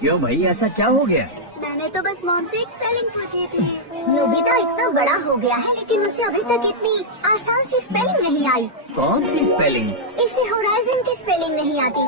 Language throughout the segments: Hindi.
क्यों भाई, ऐसा क्या हो गया? मैंने तो बस मॉम से एक स्पेलिंग पूछी थी। नोबिता इतना बड़ा हो गया है लेकिन उसे अभी तक इतनी आसान सी स्पेलिंग नहीं आई। कौन सी स्पेलिंग? इसे होराइजन की स्पेलिंग नहीं आती।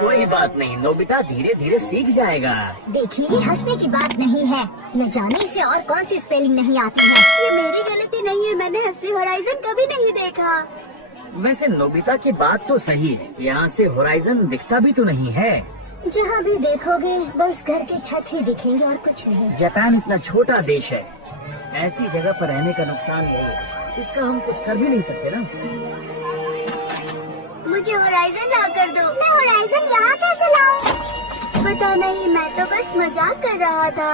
कोई बात नहीं, नोबिता धीरे धीरे सीख जाएगा। देखिए, ये हंसने की बात नहीं है। न जाने इसे और कौन सी स्पेलिंग नहीं आती है। ये मेरी गलती नहीं है, मैंने असली होराइजन कभी नहीं देखा। वैसे नोबिता की बात तो सही है, यहाँ से होराइजन दिखता भी तो नहीं है। जहाँ भी देखोगे बस घर की छत ही दिखेंगे और कुछ नहीं। जापान इतना छोटा देश है, ऐसी जगह पर रहने का नुकसान यही है, इसका हम कुछ कर भी नहीं सकते ना। मुझे होराइजन ला कर दो। मैं होराइजन यहाँ कैसे लाऊं? पता नहीं, मैं तो बस मजाक कर रहा था।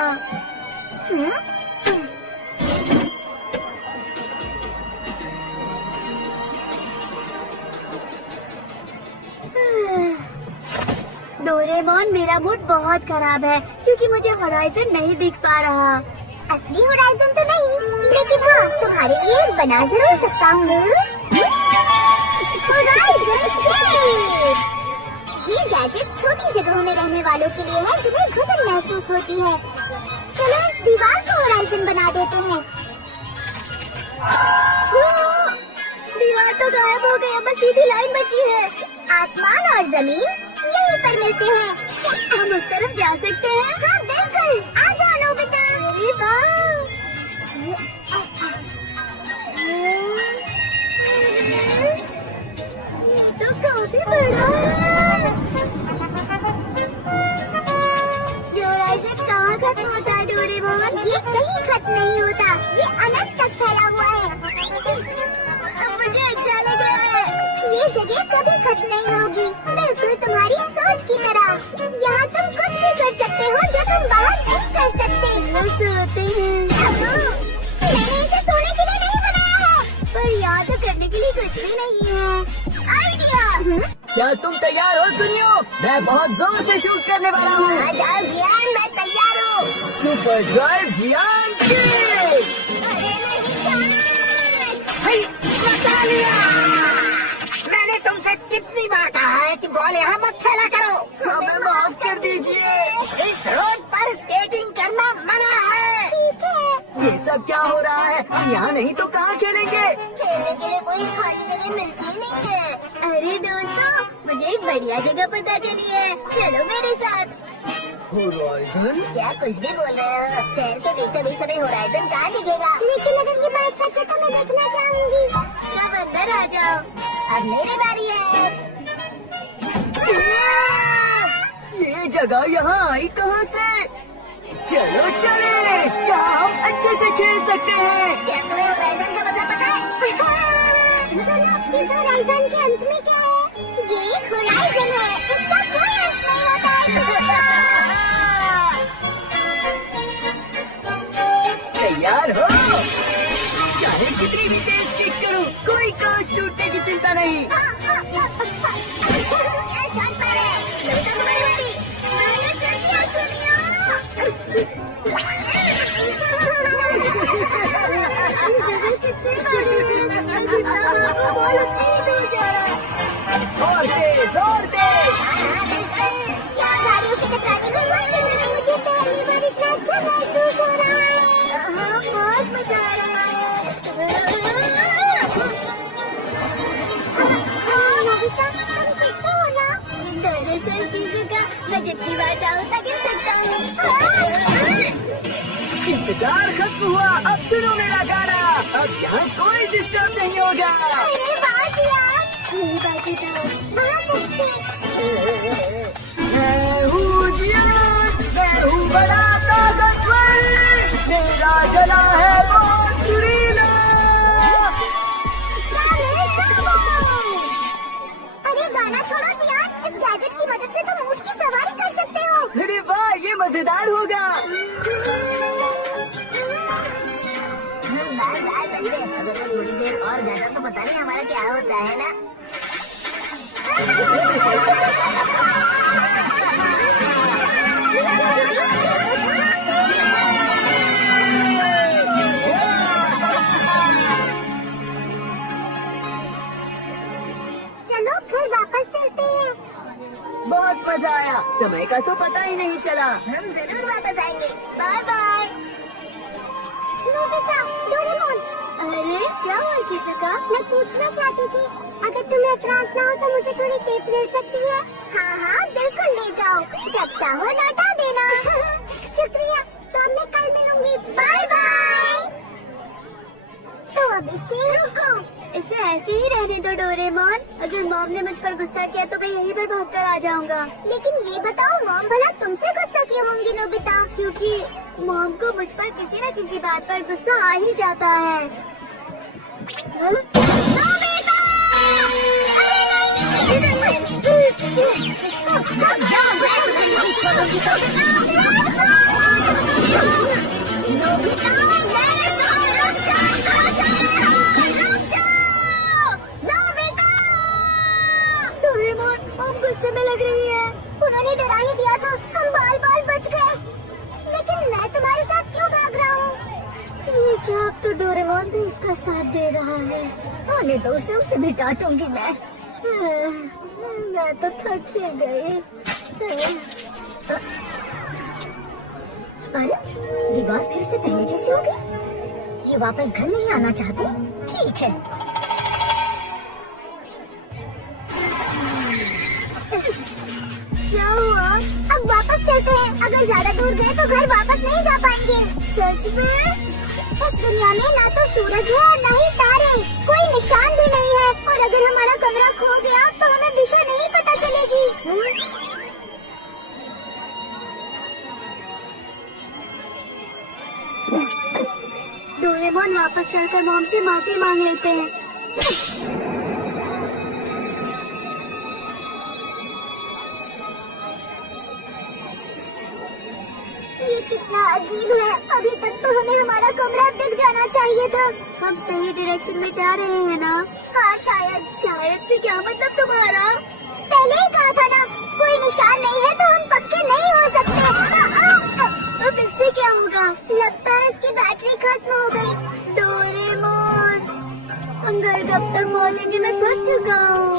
डोरेमोन, मेरा मूड बहुत खराब है क्योंकि मुझे होराइजन नहीं दिख पा रहा। असली होराइजन तो नहीं, लेकिन हाँ, तुम्हारे लिए बना जरूर सकता हूँ। Horizon tape! ये गैजेट छोटी जगहों में रहने वालों के लिए है जिन्हें घुटन महसूस होती है। चलो इस दीवार को होराइजन बना देते हैं। दीवार तो गायब हो गई, बस सीधी लाइन बची है। आसमान और जमीन यहीं पर मिलते हैं। हम उस तरफ जा सकते हैं? हाँ बिल्कुल, आ जाओ नोबिता। अरे वाह, ये तो काफी बड़ा है। ये होराइजन कहाँ खत्म होता है डोरेमोन? ये कहीं खत्म नहीं होता, ये अनंत तक फैला हुआ है। अब मुझे अच्छा लग रहा है। ये जगह कभी खत्म नहीं होगी, बिल्कुल तुम्हारी सोच की तरह। यहाँ तुम कुछ भी कर सकते हो जो तुम बाहर नहीं कर सकते। सोते हैं। मैंने इसे सोने के लिए नहीं बनाया है, पर यहाँ तो करने के लिए कुछ भी नहीं है। आइडिया! क्या तुम तैयार हो? सुनियो, मैं बहुत जोर से शूट करने वाला हूँ। आ जाओ जियान, मैं तैयार हूँ। सुपर ड्राइव जियान की! अरे नहीं, बचा लिया! मैंने तुमसे कितनी बार कहा है कि बॉल यहाँ मत खेला करो। हमें माफ कर दीजिए। इस रोड पर स्केटिंग करना मना है। ठीक है। ये सब क्या हो रहा है? हम यहाँ नहीं तो कहाँ खेलेंगे? खेलने के लिए कोई खाली जगह मिलती ही नहीं है। अरे दोस्तों, मुझे एक बढ़िया जगह पता चली है, चलो मेरे साथ। होराइजन? क्या कुछ भी बोल रहे हो? शहर के बीचों बीच में होराइजन कहाँ दिखेगा? लेकिन अगर ये बात सच है तो मैं देखना चाहूंगी। सब अंदर आ जाओ, अब मेरी बारी है। ये जगह यहाँ आई कहाँ से? चलो चले, यहाँ हम अच्छे से खेल सकते हैं। क्या तुम्हें होराइजन का मतलब पता है? सुनो, इस होराइजन के अंत में क्या है? ये एक होराइजन है, इसका कोई अंत नहीं होता है। तैयार हो? चाहे कितनी भी तेज किक करूं, कोई कांच टूटने की चिंता नहीं। शॉट मारे, नहीं तो तुम्हारी बारी। मैंने कर दिया, सुनियो। जगह कितनी बड़ी है, मैं जितना भागूं बॉल उतनी ही दूर जा रहा है। और तेज, और तेज। हाँ, बिल्कुल। यहाँ गाड़ियों से टकराने में कोई फिक्र नहीं। मुझे पहली बार इतना अच्छा महसूस हो रहा है। हाँ, बहुत मजा आ रहा है। नोबिता, तुम ठीक तो हो ना? दरअसल शिजुका, मैं जितनी बार चाहूँ तक गिर सकता हूँ। इंतजार खत्म हुआ, अब सुनो मेरा गाना। अब यहाँ कोई डिस्टर्ब नहीं होगा। अरे वाह जियान, मेरी बात बताओ, बहुत अच्छे। मैं हूँ जियान, मैं हूँ बड़ा ताकतवर, मेरा गला है बहुत सुरीला। अरे गाना छोड़ो जियान, इस गैजेट की मदद से तुम ऊंट की सवारी कर सकते हो। अरे वाह, ये मजेदार होगा। बाय बाय बंदे, अगर मैं थोड़ी देर और जाता तो पता नहीं हमारा क्या होता है ना। बहुत मजा आया, समय का तो पता ही नहीं चला। हम जरूर वापस आएंगे। Bye bye. Nobita, Doraemon. अरे क्या हुआ शिजुका? मैं पूछना चाहती थी, अगर तुम्हें एतराज ना हो तो मुझे थोड़ी टेप मिल सकती है? हाँ हाँ बिल्कुल ले जाओ, जब चाहो लौटा देना। शुक्रिया, तो अब मैं कल मिलूंगी। Bye bye. तो अब इसे रुको, इसे ऐसे ही रहने दो डोरेमोन। अगर मॉम ने मुझ पर गुस्सा किया तो मैं यहीं पर भागकर आ जाऊंगा। लेकिन ये बताओ मॉम भला तुमसे गुस्सा क्यों होंगी नोबिता? क्योंकि मॉम को मुझ पर किसी न किसी बात पर गुस्सा आ ही जाता है। नोबिता! नोबिता, मैंने कहा रुक जाओ। नोबिता! डोरेमोन, मॉम गुस्से में लग रही है। उन्होंने डरा ही दिया था, हम बाल बाल बच गए। लेकिन मैं तुम्हारे साथ क्यों भाग रहा हूँ? ये क्या, अब तो डोरेमोन भी इसका साथ दे रहा है। आने दो उसे भी डांटूंगी मैं। मैं तो थक ही गई। अरे दीवार फिर से पहले जैसी हो गई। ये वापस घर नहीं आना चाहते? ठीक है। क्या हुआ? अब वापस चलते हैं। अगर ज्यादा दूर गए तो घर वापस नहीं जा पाएंगे। सच में? इस दुनिया में ना तो सूरज है और ना ही तारे, कोई निशान भी नहीं है। और अगर हमारा कमरा खो गया तो हमें दिशा नहीं पता चलेगी। डोरेमोन, वापस चलकर मॉम से माफी मांग लेते हैं। ये कितना अजीब है। अभी तक तो हमें हमारा कमरा दिख जाना चाहिए था। हम सही डायरेक्शन में जा रहे हैं ना? हाँ शायद। शायद से क्या मतलब तुम्हारा? पहले ही कहा था ना, कोई निशान नहीं है तो हम पक्के नहीं हो सकते। अब इससे क्या होगा? लगता है इसकी बैटरी खत्म हो गई। डोरेमोन, हम घर कब तक पहुँचेंगे? मैं थक चुका हूँ।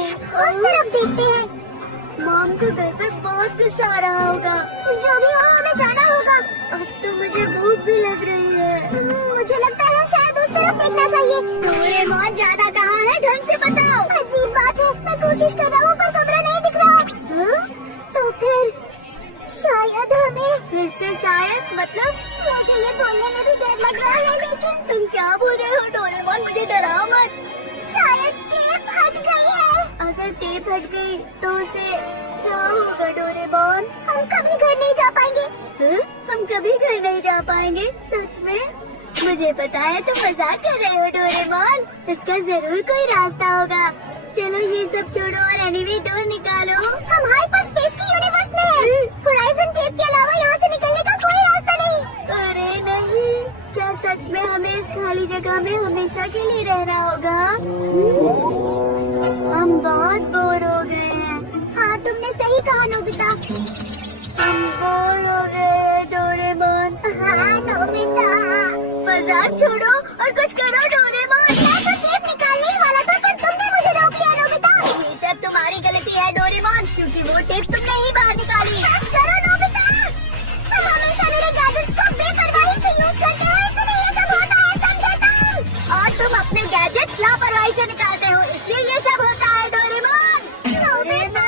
उस तरफ देखते हैं। मॉम को घर पर बहुत गुस्सा आ रहा होगा। जो भी हो, हमें जाना होगा। अब तो मुझे भूख भी लग रही है। मुझे लगता है शायद उस तरफ देखना चाहिए। डोरेमोन, जाना कहाँ है? ढंग से बताओ। अजीब बात है, मैं कोशिश कर रहा हूँ पर कमरा नहीं दिख रहा। तो फिर शायद हमें फिर से शायद मतलब? मुझे ये बोलने में भी डर लग रहा है। लेकिन तुम क्या बोल रहे हो डोरेमोन? मुझे डराओ मत। शायद टेप हट गई है। अगर टेप हट गई तो उसे क्या होगा डोरेमोन? हम कभी घर नहीं जा पाएंगे। हम कभी घर नहीं जा पाएंगे? सच में? मुझे पता है तुम मजाक कर रहे हो डोरेमोन। इसका जरूर कोई रास्ता होगा। चलो ये सब छोड़ो और एनीवे डोर निकालो। हम हाइपर स्पेस की यूनिवर्स में हैं। होराइजन टेप के अलावा यहाँ से निकलने का कोई रास्ता नहीं। अरे नहीं, क्या सच में हमें इस खाली जगह में हमेशा के लिए रहना होगा? हम बहुत बोर हो गए हैं। हाँ तुमने सही कहा नोबिता, हम बोर हो गए हैं डोरेमोन। हाँ नोबिता, मजाक छोड़ो और कुछ करो डोरेमोन। मैं तो टेप निकालने ही वाला था पर तुमने मुझे रोक लिया नोबिता। ये सब तुम्हारी गलती है डोरेमोन, क्योंकि वो टेप तुमने ही बाहर निकाली। बस करो नोबिता, तुम हमेशा मेरे गैजेट्स को बेपरवाही से यूज करते हो, इसलिए ये सब होता है, समझे तुम? और तुम अपने गैजेट्स लापरवाही से निकालते हो, इसलिए ये सब होता है डोरेमोन। नोबिता,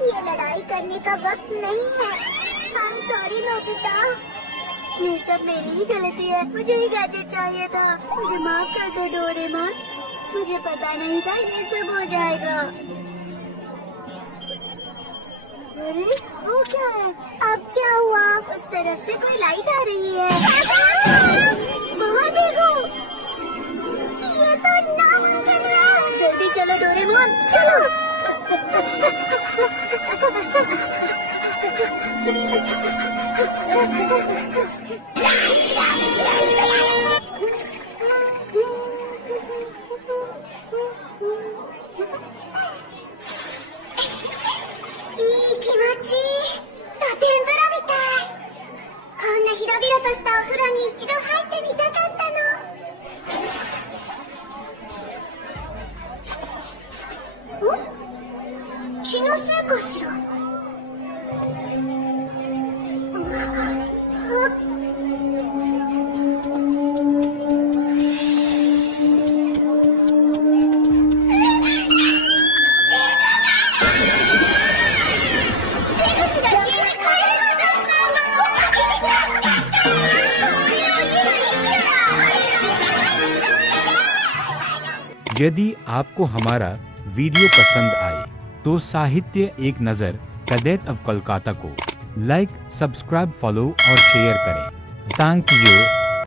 ये लड़ाई करने का वक्त नहीं है। I am sorry Nobita. ये सब मेरी ही गलती है, मुझे ही गैजेट चाहिए था। मुझे माफ कर दो डोरेमोन, मुझे पता नहीं था ये सब हो जाएगा। अरे वो क्या है? अब क्या हुआ? उस तरफ से कोई लाइट आ रही है। वहाँ देखो, ये तो नामुमकिन है। जल्दी चलो डोरेमोन, चलो।いい気持ちいい。露天風呂みたい。こんな広々としたお風呂一度入ってみたかったの。お？気のせいかしら。यदि आपको हमारा वीडियो पसंद आए तो साहित्य एक नज़र कैडेट ऑफ कोलकाता को लाइक, सब्सक्राइब, फॉलो और शेयर करें। Thank you.